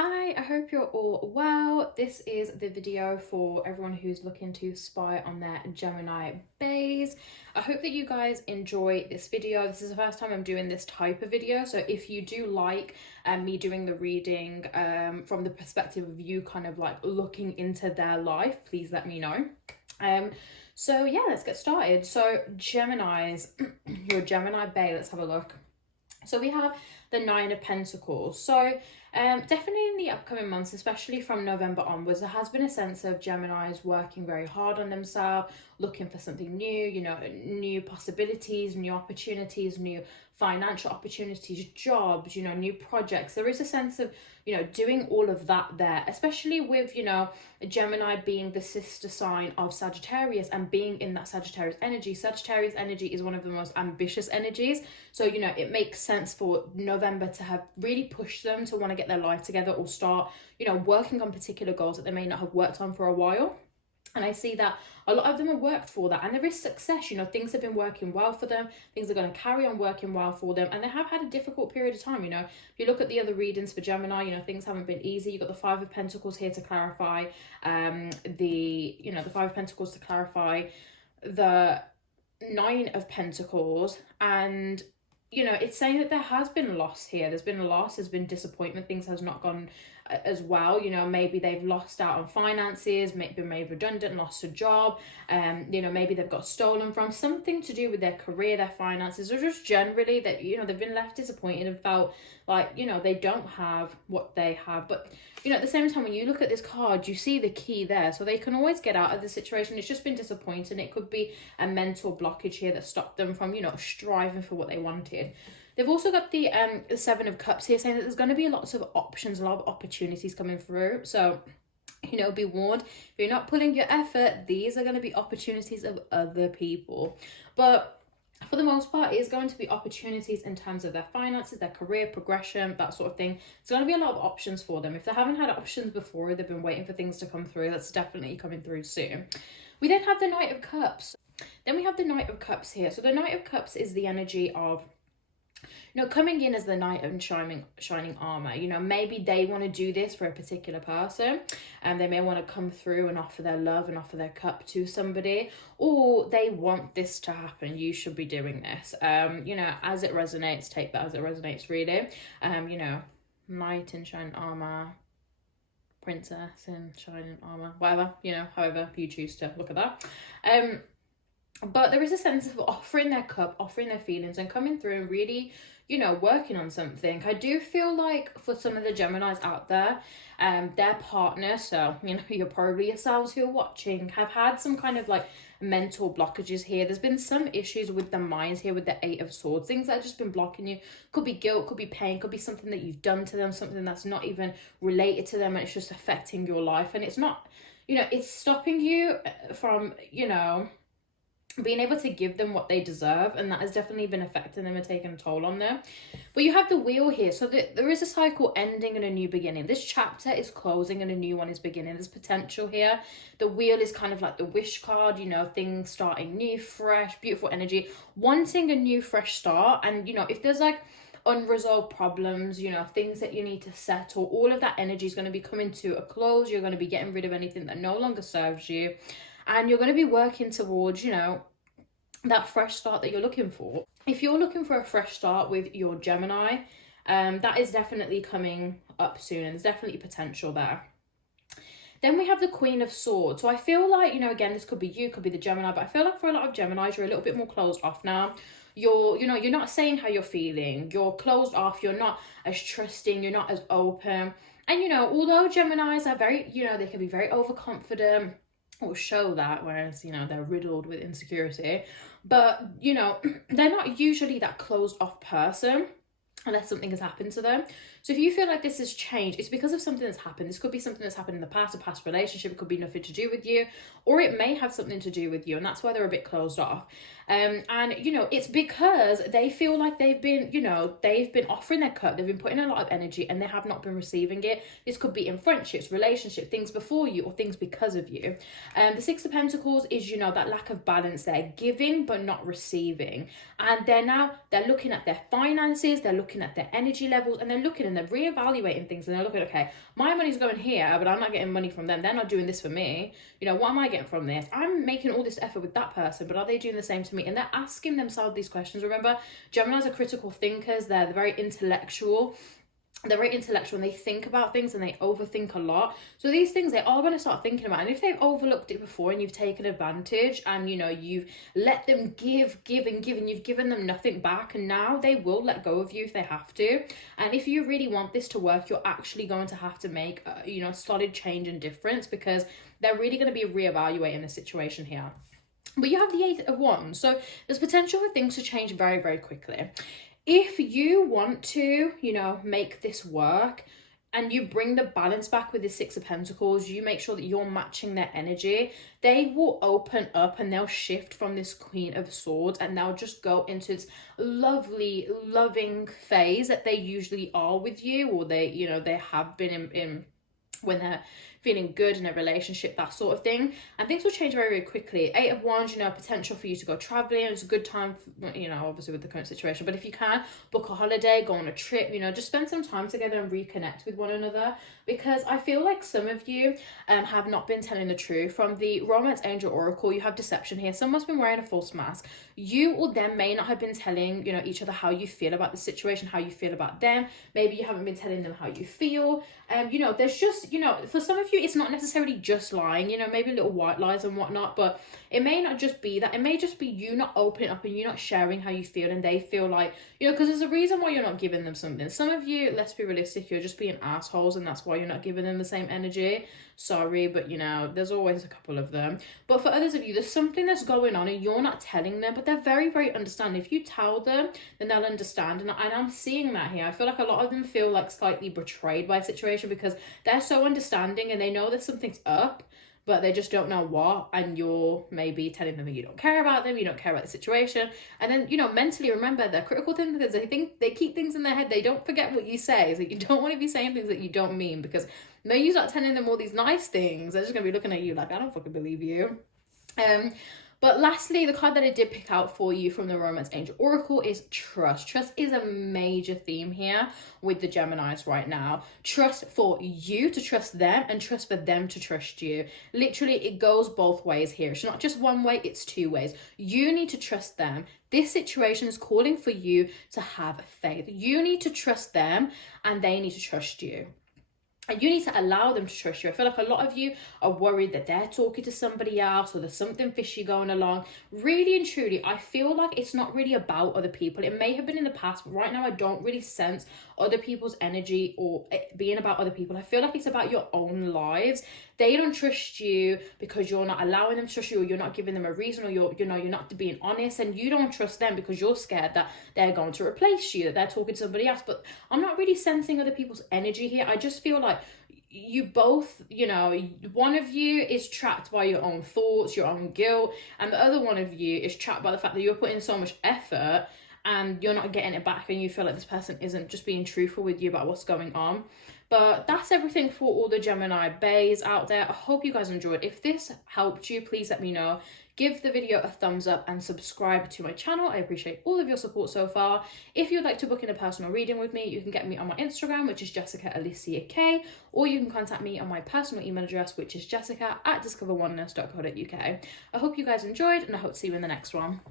Hi, I hope you're all well. This is the video for everyone who's looking to spy on their Gemini baes. I hope that you guys enjoy this video. This is the first time I'm doing this type of video, so if you do like me doing the reading from the perspective of you kind of like looking into their life, please let me know. So yeah, let's get started. So Geminis, your Gemini bae, let's have a look. So we have the Nine of Pentacles. So definitely in the upcoming months, especially from November onwards, there has been a sense of Geminis working very hard on themselves, looking for something new, you know, new possibilities, new opportunities, new financial opportunities, jobs, you know, new projects. There is a sense of, you know, doing all of that there, especially with, you know, Gemini being the sister sign of Sagittarius and being in that Sagittarius energy. Sagittarius energy is one of the most ambitious energies. So, you know, it makes sense for November to have really pushed them to want to get their life together or start, you know, working on particular goals that they may not have worked on for a while. And I see that a lot of them have worked for that, and there is success. You know, things have been working well for them, things are going to carry on working well for them, and they have had a difficult period of time. You know, if you look at the other readings for Gemini, you know, things haven't been easy. You've got the Five of Pentacles here to clarify the Five of Pentacles to clarify the Nine of Pentacles, and you know, it's saying that there has been loss here. There's been a loss, there's been disappointment, things has not gone as well. You know, maybe they've lost out on finances, been made redundant, lost a job, you know, maybe they've got stolen from, something to do with their career, their finances, or just generally that, you know, they've been left disappointed and felt like, you know, they don't have what they have. But you know, at the same time, when you look at this card, you see the key there, so they can always get out of the situation. It's just been disappointing. It could be a mental blockage here that stopped them from, you know, striving for what they wanted. They've also got the Seven of Cups here, saying that there's going to be lots of options, a lot of opportunities coming through. So, you know, be warned, if you're not putting your effort, these are going to be opportunities of other people. But for the most part, it is going to be opportunities in terms of their finances, their career progression, that sort of thing. It's going to be a lot of options for them. If they haven't had options before, they've been waiting for things to come through, that's definitely coming through soon. We then have the Knight of Cups. Then we have the Knight of Cups here. So the Knight of Cups is the energy of, you know, coming in as the knight in shining armor. You know, maybe they want to do this for a particular person, and they may want to come through and offer their love and offer their cup to somebody, or they want this to happen. You should be doing this. You know, as it resonates, take that as it resonates, really. You know, knight in shining armor, princess in shining armor, whatever, you know, however you choose to look at that. But there is a sense of offering their cup, offering their feelings, and coming through and really, you know, working on something. I do feel like for some of the Geminis out there, their partner, so, you know, you're probably yourselves who are watching, have had some kind of like mental blockages here. There's been some issues with the minds here with the Eight of Swords, things that have just been blocking you. Could be guilt, could be pain, could be something that you've done to them, something that's not even related to them, and it's just affecting your life. And it's not, you know, it's stopping you from, you know, being able to give them what they deserve, and that has definitely been affecting them and taking a toll on them. But you have the Wheel here, so there is a cycle ending and a new beginning. This chapter is closing and a new one is beginning. There's potential here. The Wheel is kind of like the wish card, you know, things starting new, fresh, beautiful energy, wanting a new fresh start. And you know, if there's like unresolved problems, you know, things that you need to settle, all of that energy is going to be coming to a close. You're going to be getting rid of anything that no longer serves you, and you're going to be working towards, you know, that fresh start that you're looking for. If you're looking for a fresh start with your Gemini, that is definitely coming up soon, and there's definitely potential there. Then we have the Queen of Swords. So I feel like, you know, again, this could be you, could be the Gemini, but I feel like for a lot of Geminis, you're a little bit more closed off now. You're not saying how you're feeling. You're closed off. You're not as trusting. You're not as open. And, you know, although Geminis are very, you know, they can be very overconfident or show that, whereas, you know, they're riddled with insecurity, but, you know, they're not usually that closed off person unless something has happened to them. So if you feel like this has changed, it's because of something that's happened. This could be something that's happened in the past, a past relationship. It could be nothing to do with you, or it may have something to do with you, and that's why they're a bit closed off. And you know, it's because they feel like they've been, you know, they've been offering their cup, they've been putting a lot of energy, and they have not been receiving it. This could be in friendships, relationships, things before you, or things because of you. The Six of Pentacles is, you know, that lack of balance. They're giving but not receiving, and they're looking at their finances, they're looking at their energy levels, and they're looking and they're reevaluating things, and they're looking, okay, my money's going here, but I'm not getting money from them. They're not doing this for me. You know, what am I getting from this? I'm making all this effort with that person, but are they doing the same to me? And they're asking themselves these questions. Remember, Geminis are critical thinkers. They're very intellectual. They're very intellectual, and they think about things, and they overthink a lot. So these things they are going to start thinking about. And if they've overlooked it before and you've taken advantage, and you know, you've let them give and give, and you've given them nothing back, and now they will let go of you if they have to. And if you really want this to work, you're actually going to have to make you know, solid change and difference, because they're really going to be reevaluating the situation here. But you have the 8 of Wands, so there's potential for things to change very, very quickly. If you want to, you know, make this work, and you bring the balance back with the 6 of Pentacles, you make sure that you're matching their energy, they will open up and they'll shift from this Queen of Swords, and they'll just go into this lovely, loving phase that they usually are with you, or they, you know, they have been in when they're feeling good in a relationship, that sort of thing. And things will change very, very quickly. 8 of Wands, you know, potential for you to go traveling. It's a good time, you know, obviously with the current situation, but if you can, book a holiday, go on a trip, you know, just spend some time together and reconnect with one another. Because I feel like some of you have not been telling the truth. From the Romance Angel Oracle, you have deception here. Someone's been wearing a false mask. You or them may not have been telling, you know, each other how you feel about the situation, how you feel about them. Maybe you haven't been telling them how you feel. You know, there's just, you know, for some of you, it's not necessarily just lying, you know, maybe little white lies and whatnot, but it may not just be that. It may just be you not opening up and you not sharing how you feel, and they feel like, you know, because there's a reason why you're not giving them something. Some of you, let's be realistic, you're just being assholes, and that's why you're not giving them the same energy. Sorry, but you know, there's always a couple of them. But for others of you, there's something that's going on and you're not telling them, but they're very, very understanding. If you tell them, then they'll understand. And I'm seeing that here. I feel like a lot of them feel like slightly betrayed by a situation, because they're so understanding and they know that something's up, but they just don't know what, and you're maybe telling them that you don't care about them, you don't care about the situation. And then, you know, mentally, remember, they're critical thinkers. They keep things in their head. They don't forget what you say. So you don't want to be saying things that you don't mean, because when you start telling them all these nice things, they're just going to be looking at you like, I don't fucking believe you. But lastly, the card that I did pick out for you from the Romance Angel Oracle is trust. Trust is a major theme here with the Geminis right now. Trust for you to trust them, and trust for them to trust you. Literally, it goes both ways here. It's not just one way, it's 2 ways. You need to trust them. This situation is calling for you to have faith. You need to trust them, and they need to trust you. And you need to allow them to trust you. I feel like a lot of you are worried that they're talking to somebody else, or there's something fishy going along. Really and truly, I feel like it's not really about other people. It may have been in the past, but right now I don't really sense other people's energy or it being about other people. I feel like it's about your own lives. They don't trust you because you're not allowing them to trust you, or you're not giving them a reason, or you're not being honest, and you don't trust them because you're scared that they're going to replace you, that they're talking to somebody else. But I'm not really sensing other people's energy here. I just feel like you both, you know, one of you is trapped by your own thoughts, your own guilt, and the other one of you is trapped by the fact that you're putting so much effort and you're not getting it back, and you feel like this person isn't just being truthful with you about what's going on. But that's everything for all the Gemini Baes out there. I hope you guys enjoyed. If this helped you, please let me know. Give the video a thumbs up and subscribe to my channel. I appreciate all of your support so far. If you'd like to book in a personal reading with me, you can get me on my Instagram, which is Jessica Alicia K, or you can contact me on my personal email address, which is jessica@discoveroneness.co.uk. I hope you guys enjoyed, and I hope to see you in the next one.